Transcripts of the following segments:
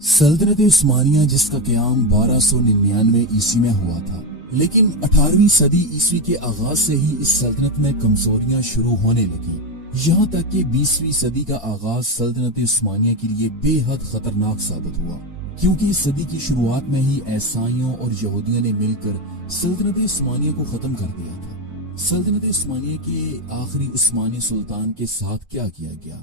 سلطنت عثمانیہ جس کا قیام 1299 عیسوی میں ہوا تھا، لیکن 18ویں صدی عیسوی کے آغاز سے ہی اس سلطنت میں کمزوریاں شروع ہونے لگیں، یہاں تک کہ 20ویں صدی کا آغاز سلطنت عثمانیہ کے لیے بے حد خطرناک ثابت ہوا، کیونکہ اس صدی کی شروعات میں ہی عیسائیوں اور یہودیوں نے مل کر سلطنت عثمانیہ کو ختم کر دیا تھا۔ سلطنت عثمانیہ کے آخری عثمانی سلطان کے ساتھ کیا کیا گیا،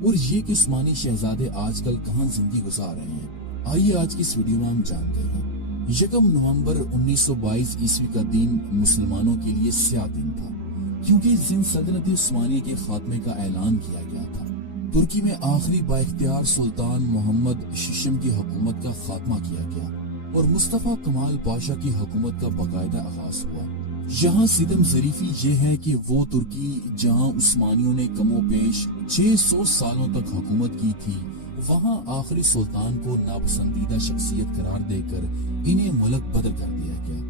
اور یہ کہ عثمانی شہزادے آج کل کہاں زندگی گزار رہے ہیں، آئیے آج کی اس ویڈیو میں ہم جانتے ہیں۔ 1 نومبر 1922 عیسوی کا دن مسلمانوں کے لیے سیاہ دن تھا، کیونکہ اس دن سلطنت عثمانیہ کے خاتمے کا اعلان کیا گیا تھا۔ ترکی میں آخری بااختیار سلطان محمد ششم کی حکومت کا خاتمہ کیا گیا اور مصطفیٰ کمال پاشا کی حکومت کا باقاعدہ آغاز ہوا۔ یہاں ستم ظریفی یہ ہے کہ وہ ترکی جہاں عثمانیوں نے کم و بیش 600 سالوں تک حکومت کی تھی، وہاں آخری سلطان کو ناپسندیدہ شخصیت قرار دے کر انہیں ملک بدل کر دیا گیا۔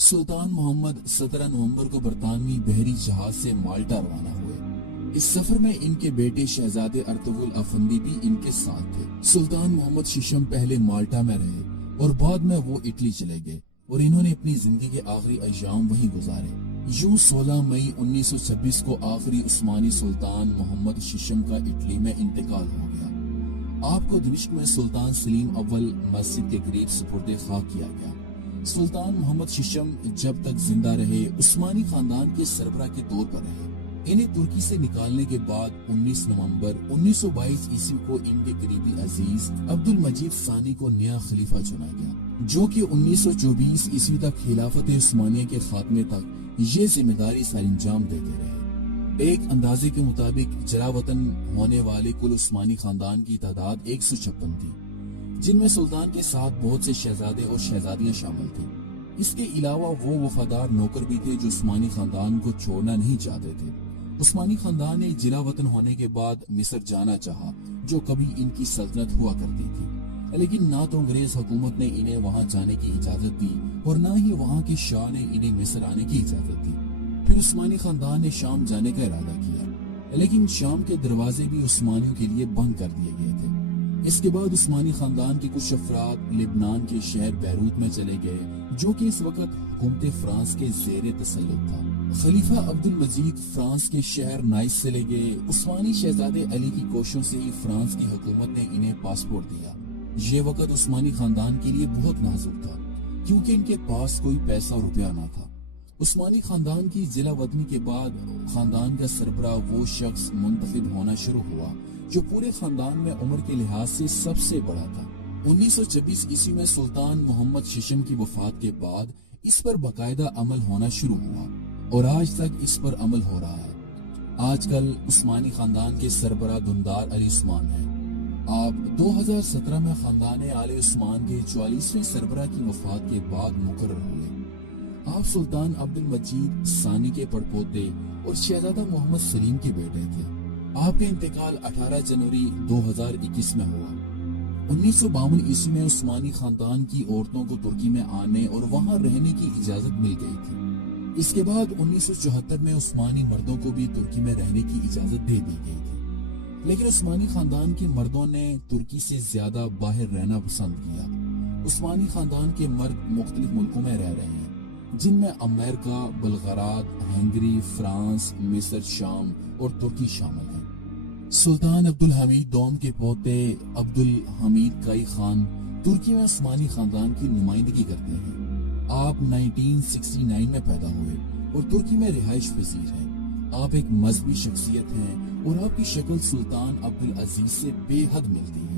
سلطان محمد 17 نومبر کو برطانوی بحری جہاز سے مالٹا روانہ ہوئے۔ اس سفر میں ان کے بیٹے شہزادے ارطغرل افندی بھی ان کے ساتھ تھے۔ سلطان محمد ششم پہلے مالٹا میں رہے اور بعد میں وہ اٹلی چلے گئے اور انہوں نے اپنی زندگی کے آخری ایام وہیں گزارے۔ یوں 16 مئی 1926 کو آخری عثمانی سلطان محمد ششم کا اٹلی میں انتقال ہو گیا۔ آپ کو دمشق میں سلطان سلیم اول مسجد کے قریب سپرد خاک کیا گیا۔ سلطان محمد ششم جب تک زندہ رہے عثمانی خاندان کے سربراہ کے طور پر رہے۔ انہیں ترکی سے نکالنے کے بعد 19 نومبر 1922 عیسوی کو ان کے قریبی عزیز عبد المجید ثانی کو نیا خلیفہ چنا گیا، جو کہ 1924 عیسوی تک خلافت عثمانیہ کے خاتمے تک یہ ذمہ داری سر انجام دیتے رہے۔ ایک اندازے کے مطابق جلا وطن ہونے والے کل عثمانی خاندان کی تعداد 156 تھی، جن میں سلطان کے ساتھ بہت سے شہزادے اور شہزادیاں شامل تھیں۔ اس کے علاوہ وہ وفادار نوکر بھی تھے جو عثمانی خاندان کو چھوڑنا نہیں چاہتے تھے۔ عثمانی خاندان نے جلا وطن ہونے کے بعد مصر جانا چاہا، جو کبھی ان کی سلطنت ہوا کرتی تھی، لیکن نہ تو انگریز حکومت نے انہیں وہاں جانے کی اجازت دی اور نہ ہی وہاں کے شاہ نے انہیں مصر آنے کی اجازت دی۔ پھر عثمانی خاندان نے شام جانے کا ارادہ کیا، لیکن شام کے دروازے بھی عثمانیوں کے لیے بند کر دیے گئے تھے۔ اس کے بعد عثمانی خاندان کے کچھ افراد لبنان کے شہر بیروت میں چلے گئے، جو کہ اس وقت حکومت فرانس کے زیر تسلط تھا۔ خلیفہ عبد المجید فرانس کے شہر نائس سے لے گئے۔ عثمانی شہزادے علی کی کوششوں سے ہی فرانس کی حکومت نے انہیں پاسپورٹ دیا۔ یہ وقت عثمانی خاندان کے لیے بہت نازک تھا، کیونکہ ان کے پاس کوئی پیسہ روپیہ نہ تھا۔ عثمانی خاندان کی جلا وطنی کے بعد خاندان کا سربراہ وہ شخص منتخب ہونا شروع ہوا جو پورے خاندان میں عمر کے لحاظ سے سب سے بڑا تھا۔ 1926 عیسوی میں سلطان محمد ششم کی وفات کے بعد اس پر باقاعدہ عمل ہونا شروع ہوا اور آج تک اس پر عمل ہو رہا ہے۔ آج کل عثمانی خاندان کے سربراہ دندار علی عثمان ہیں۔ آپ 2017 میں خاندان آل عثمان کے 44ویں سربراہ کی وفات کے بعد مقرر ہوئے۔ آپ سلطان عبد المجید ثانی کے پڑپوتے اور شہزادہ محمد سلیم کے بیٹے تھے۔ آپ کا انتقال 18 جنوری 2021 میں ہوا۔ 1952 عیسوی میں عثمانی خاندان کی عورتوں کو ترکی میں آنے اور وہاں رہنے کی اجازت مل گئی تھی۔ اس کے بعد 1974 میں عثمانی مردوں کو بھی ترکی میں رہنے کی اجازت دے دی گئی تھی، لیکن عثمانی خاندان کے مردوں نے ترکی سے زیادہ باہر رہنا پسند کیا۔ عثمانی خاندان کے مرد مختلف ملکوں میں رہ رہے ہیں، جن میں امریکہ، بلغاراد، ہنگری، فرانس، مصر، شام اور ترکی شامل ہیں۔ سلطان عبد الحمید دوم کے پوتے عبد الحمید کائی خان ترکی میں عثمانی خاندان کی نمائندگی کرتے ہیں۔ آپ 1969 میں پیدا ہوئے اور ترکی میں رہائش پذیر ہیں۔ آپ ایک مذہبی شخصیت ہیں اور آپ کی شکل سلطان عبد العزیز سے بے حد ملتی ہے۔